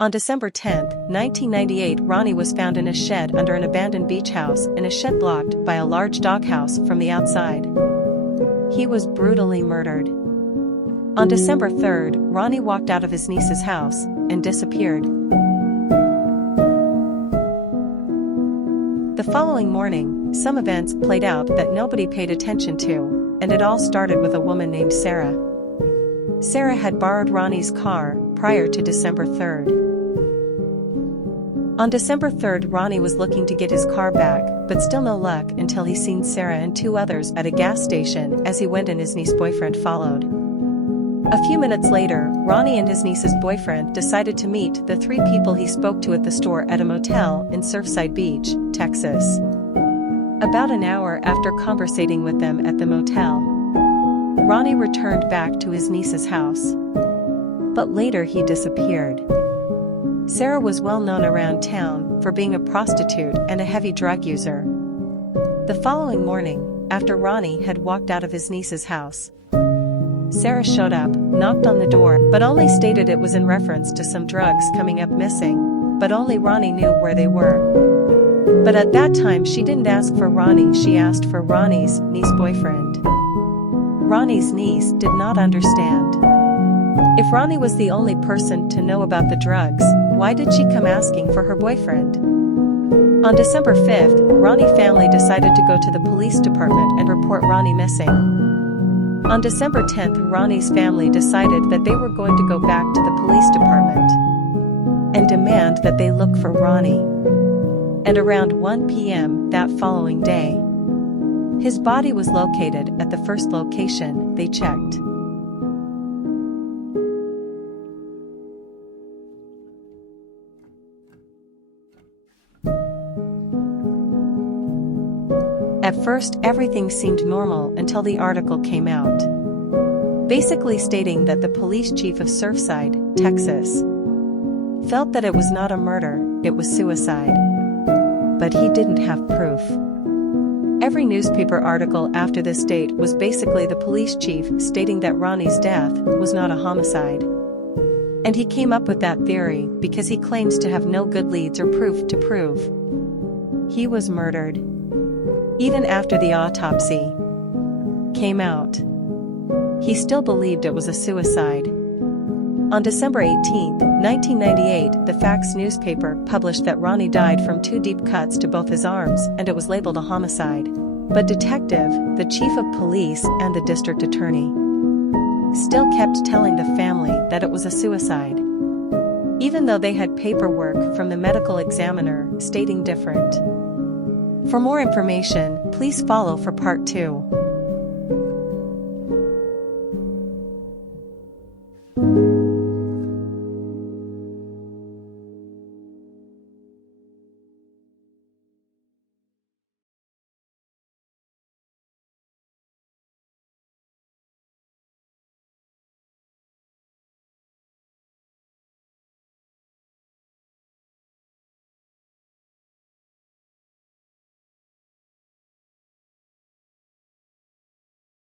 On December 10, 1998, Ronnie was found in a shed under an abandoned beach house in a shed blocked by a large doghouse from the outside. He was brutally murdered. On December 3, Ronnie walked out of his niece's house and disappeared. The following morning, some events played out that nobody paid attention to, and it all started with a woman named Sarah. Sarah had borrowed Ronnie's car prior to December 3. On December 3, Ronnie was looking to get his car back, but still no luck until he seen Sarah and two others at a gas station as he went and his niece's boyfriend followed. A few minutes later, Ronnie and his niece's boyfriend decided to meet the three people he spoke to at the store at a motel in Surfside Beach, Texas. About an hour after conversating with them at the motel, Ronnie returned back to his niece's house. But later he disappeared. Sarah was well known around town for being a prostitute and a heavy drug user. The following morning, after Ronnie had walked out of his niece's house, Sarah showed up, knocked on the door, but only stated it was in reference to some drugs coming up missing, but only Ronnie knew where they were. But at that time she didn't ask for Ronnie, she asked for Ronnie's niece's boyfriend. Ronnie's niece did not understand. If Ronnie was the only person to know about the drugs, why did she come asking for her boyfriend? On December 5, Ronnie's family decided to go to the police department and report Ronnie missing. On December 10, Ronnie's family decided that they were going to go back to the police department and demand that they look for Ronnie. And around 1 p.m. that following day, his body was located at the first location they checked. At first, everything seemed normal until the article came out, basically stating that the police chief of Surfside, Texas, felt that it was not a murder, it was suicide. But he didn't have proof. Every newspaper article after this date was basically the police chief stating that Ronnie's death was not a homicide. And he came up with that theory because he claims to have no good leads or proof to prove he was murdered. Even after the autopsy came out, he still believed it was a suicide. On December 18, 1998, the Facts newspaper published that Ronnie died from 2 deep cuts to both his arms and it was labeled a homicide. But detective, the chief of police and the district attorney still kept telling the family that it was a suicide, even though they had paperwork from the medical examiner stating different. For more information, please follow for part 2.